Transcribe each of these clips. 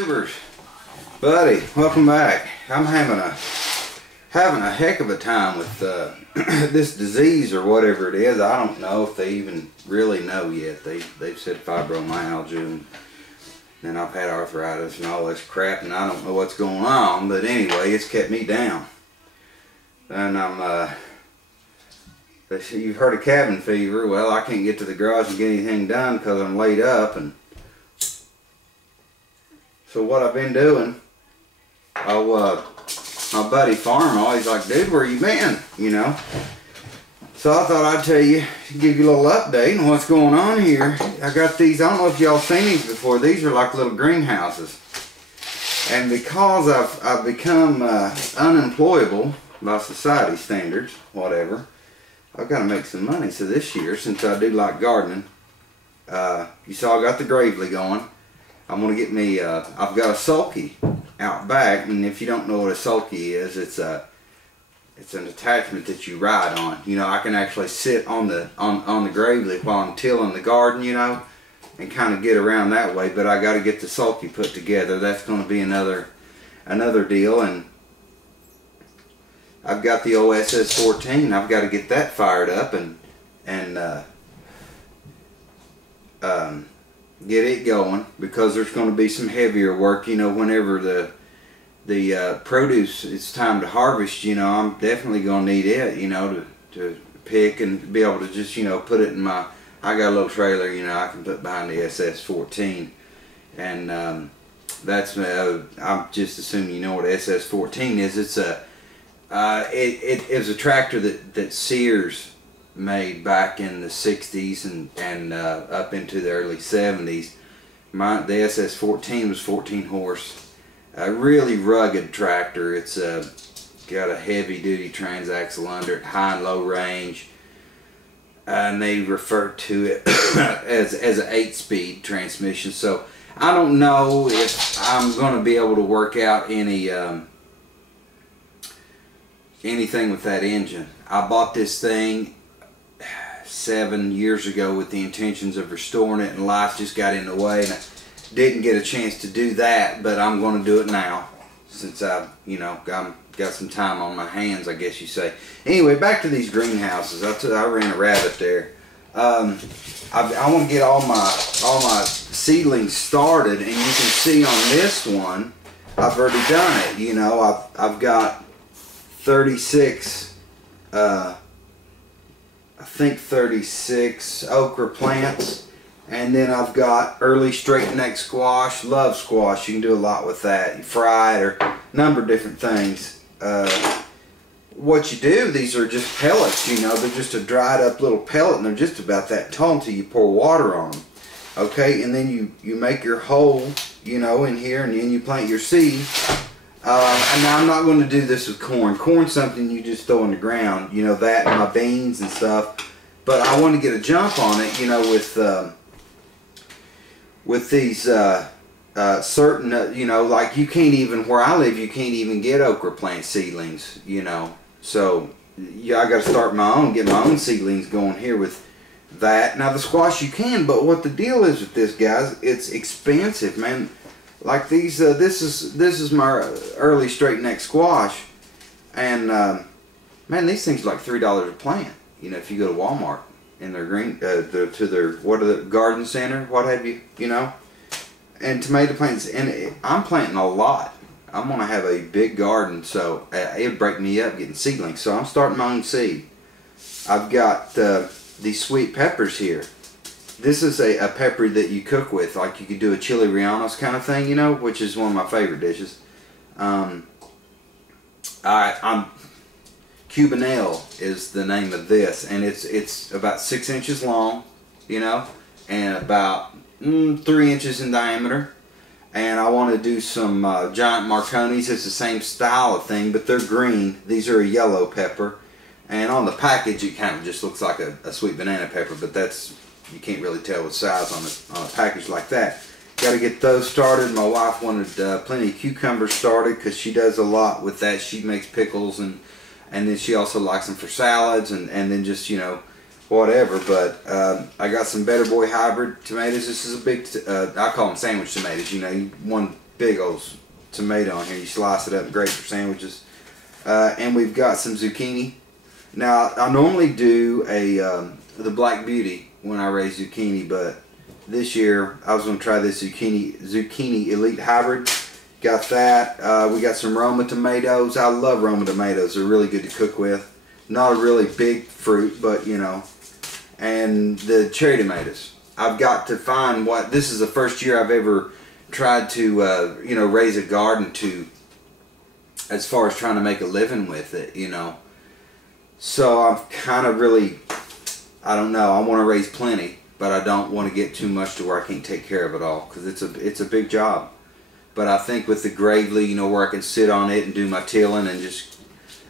YouTubers, buddy, welcome back. I'm having a heck of a time with this disease or whatever it is. I don't know if they even really know yet. They've said fibromyalgia, and then I've had arthritis and all this crap, and I don't know what's going on. But anyway, it's kept me down. And you've heard of cabin fever. Well, I can't get to the garage and get anything done because I'm laid up. And so what I've been doing, my buddy Farmer, he's like, dude, where you been? You know. So I thought I'd tell you, give you a little update on what's going on here. I got these, I don't know if y'all seen these before. These are like little greenhouses. And because I've become unemployable by society standards, whatever, I've got to make some money. So this year, since I do like gardening, you saw I got the Gravely going. I'm going to get me, I've got a sulky out back, and if you don't know what a sulky is, it's an attachment that you ride on. You know, I can actually sit on the Gravely while I'm tilling the garden, you know, and kind of get around that way. But I got to get the sulky put together. That's going to be another deal. And I've got the OSS 14. I've got to get that fired up and get it going, because there's going to be some heavier work, you know, whenever the produce, it's time to harvest. You know, I'm definitely going to need it, you know, to pick and be able to just, you know, put it in my, I got a little trailer, you know, I can put behind the SS14. And that's, I'm just assuming you know what SS14 is. It's it is a tractor that Sears made back in the 60s and up into the early 70s. The SS14 was 14 horse. A really rugged tractor. It's got a heavy duty transaxle under it, high and low range. And they refer to it as an 8-speed transmission. So I don't know if I'm going to be able to work out anything with that engine. I bought this thing 7 years ago with the intentions of restoring it, and life just got in the way, and I didn't get a chance to do that. But I'm going to do it now, since I've, you know, got some time on my hands, I guess you say. Anyway, back to these greenhouses. I ran a rabbit there. I want to get all my seedlings started, and you can see on this one I've already done it. You know, I've got 36 I think 36 okra plants, and then I've got early straight neck squash, love squash. You can do a lot with that. You fry it, or a number of different things. What you do, these are just pellets, you know, they're just a dried up little pellet, and they're just about that tall until you pour water on them. Okay, and then you make your hole, you know, in here, and then you plant your seed. And now I'm not going to do this with corn. Corn's something you just throw in the ground, you know, that and my beans and stuff. But I want to get a jump on it, you know, with these certain, you know, like you can't even, where I live, you can't even get okra plant seedlings, you know. So yeah, I got to start my own, get my own seedlings going here with that. Now the squash you can, but what the deal is with this, guys, it's expensive, man. Like these, this is my early straight neck squash, and man, these things are like $3 a plant. You know, if you go to Walmart in their to their what are the garden center, what have you, you know, and tomato plants. And I'm planting a lot. I'm gonna have a big garden, so it'd break me up getting seedlings. So I'm starting my own seed. I've got these sweet peppers here. This is a pepper that you cook with, like you could do a chili rellenos kind of thing, you know, which is one of my favorite dishes. Cubanelle is the name of this, and it's about 6 inches long, you know, and about 3 inches in diameter. And I want to do some giant Marconis. It's the same style of thing, but they're green. These are a yellow pepper, and on the package it kind of just looks like a sweet banana pepper, but that's, you can't really tell the size on a package like that. Got to get those started. My wife wanted plenty of cucumbers started, because she does a lot with that. She makes pickles, and then she also likes them for salads, and then just, you know, whatever. But I got some Better Boy hybrid tomatoes. This is a big, I call them sandwich tomatoes. You know, one big old tomato on here. You slice it up and grate for sandwiches. And we've got some zucchini. Now I normally do the Black Beauty when I raise zucchini, but this year I was going to try this zucchini Elite Hybrid. Got that. We got some Roma tomatoes. I love Roma tomatoes. They're really good to cook with. Not a really big fruit, but you know. And the cherry tomatoes. I've got to find what, this is the first year I've ever tried to you know, raise a garden as far as trying to make a living with it, you know. So I'm kind of really, I don't know, I want to raise plenty, but I don't want to get too much to where I can't take care of it all, because it's a big job. But I think with the Gravely, you know, where I can sit on it and do my tilling and just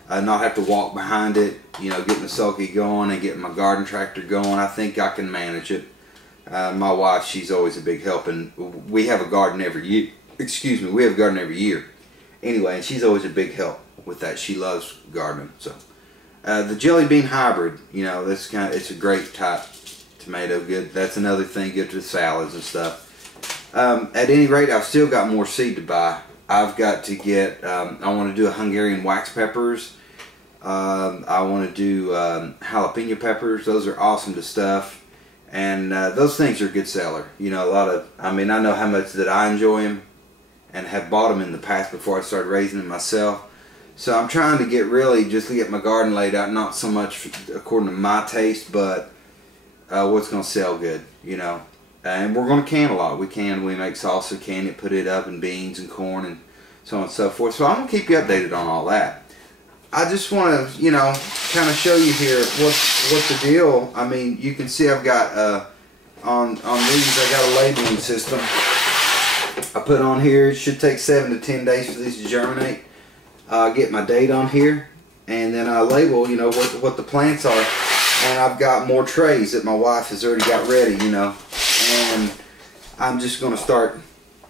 not have to walk behind it, you know, getting the sulky going and getting my garden tractor going, I think I can manage it. My wife, she's always a big help, and we have a garden every year. Excuse me, we have a garden every year. Anyway, and she's always a big help with that. She loves gardening. So the Jelly Bean Hybrid, you know, that's it's a great type tomato. Good. That's another thing good to salads and stuff. At any rate, I've still got more seed to buy. I've got to get. I want to do a Hungarian wax peppers. I want to do jalapeno peppers. Those are awesome to stuff. And those things are a good seller. You know, I mean, I know how much that I enjoy them and have bought them in the past before I started raising them myself. So I'm trying to get really just to get my garden laid out, not so much according to my taste, but what's going to sell good, you know. And we're going to can a lot. We make salsa, can it, put it up in beans and corn and so on and so forth. So I'm going to keep you updated on all that. I just want to, you know, kind of show you here what's the deal. I mean, you can see I've got on these I got a labeling system. I put on here. It should take 7 to 10 days for these to germinate. I get my date on here, and then I label, you know, what the plants are. And I've got more trays that my wife has already got ready, you know. And I'm just going to start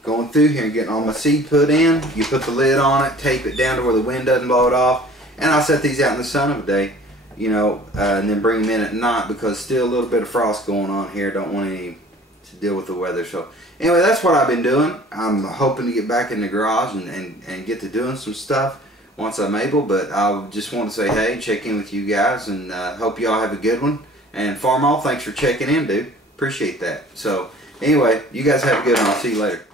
going through here and getting all my seed put in. You put the lid on it, tape it down to where the wind doesn't blow it off. And I'll set these out in the sun of a day, you know, and then bring them in at night because still a little bit of frost going on here. Don't want any to deal with the weather. So anyway, that's what I've been doing. I'm hoping to get back in the garage and get to doing some stuff once I'm able. But I just want to say, hey, check in with you guys, and hope you all have a good one. And Farm All, thanks for checking in, dude. Appreciate that. So anyway, you guys have a good one. I'll see you later.